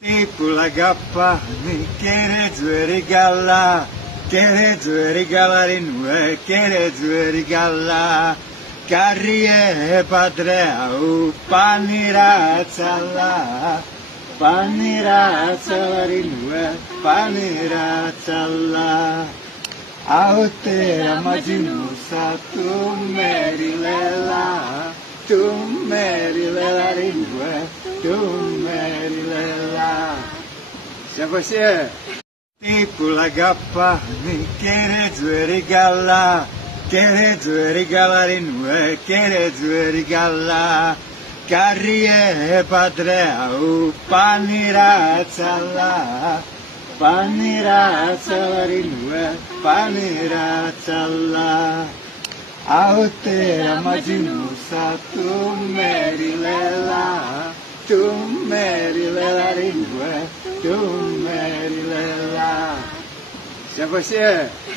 Tipo la gappa, che regala, che regala rinue, che regala, carrie padre, panira rinue, panira zalla, autera maginusa, tu merilela rinue, tu merilela. Siamo insieme. Tipo la gappa, che regala rinue, che regala, carrie padre, panira zalla rinue, panira zalla, autera maginusa, tu merilela rinue, tu merilela. Siamo insieme.